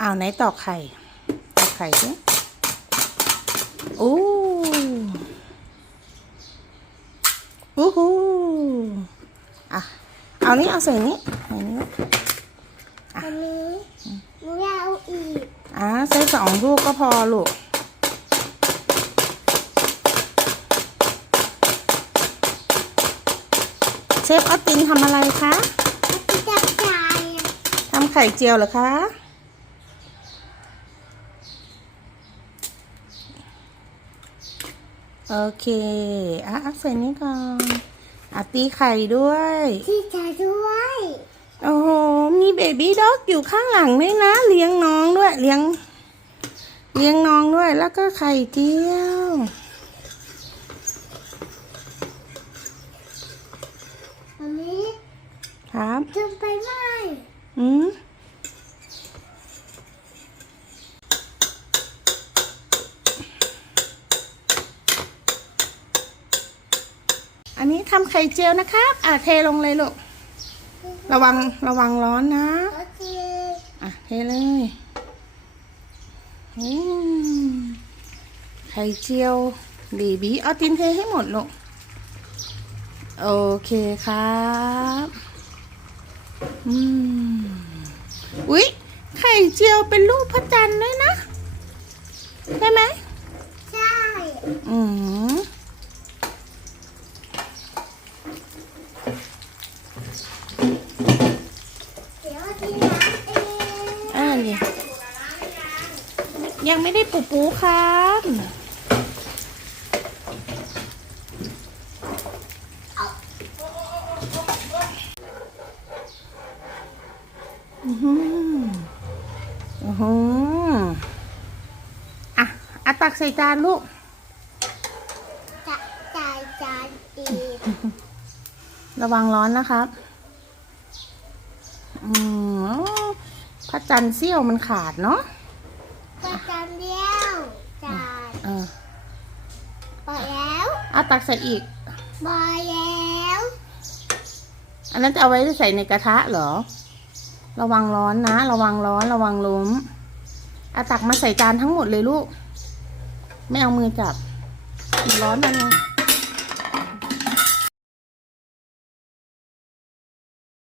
อ้าวไหนตอกไข่ตอกไข่สิโอ้อู้หูอะเอานี้เอาใส่นี้ใส่นี้อันนี้หนูอยากเอาอีกอะใส่สองลูกก็พอลูกเชฟออสตินทำอะไรคะจับจ่ายทำไข่เจียวเหรอคะ โอเคอะอะใส่นี้ก่อนอะตีไข่ด้วยที่จะด้วย โอ้โห มีเบบี้ด็อกอยู่ข้างหลังด้วยนะ เลี้ยงน้องด้วย เลี้ยง เลี้ยงน้องด้วย แล้วก็ไข่เจียวอันนี้ครับจะไปไหมอืม อันนี้ทำไข่เจียวนะครับอะเทลงเลยลูก ระวังระวังร้อนนะโอเคอะเทเลยอืมไข่เจียวบีบีเอาตินเทให้หมดลูก โอเคครับอืมอุ๊ย ไข่เจียวเป็นรูปพระจันทร์ด้วยนะ ใช่ไหม ใช่ อืม เดี๋ยวที่ร้านเอง อ่านี่ ยังไม่ได้ปูปูครับอือหืออือหืออะอะตักใส่จานลูกจะจ่ายจานอีกระวังร้อนนะครับ อืมอ๋อพระจันทร์เสี้ยวมันขาดเนาะ ประจานเดียวจานเออปล่อยแล้วเอาตักใส่อีก ปล่อยแล้วอันนั้นจะเอาไว้ใส่ในกระทะเหรอ ระวังร้อนนะ ระวังร้อนระวังล้มเอาตักมาใส่จานทั้งหมดเลยลูก ไม่เอามือจับมันร้อนนะเนี่ย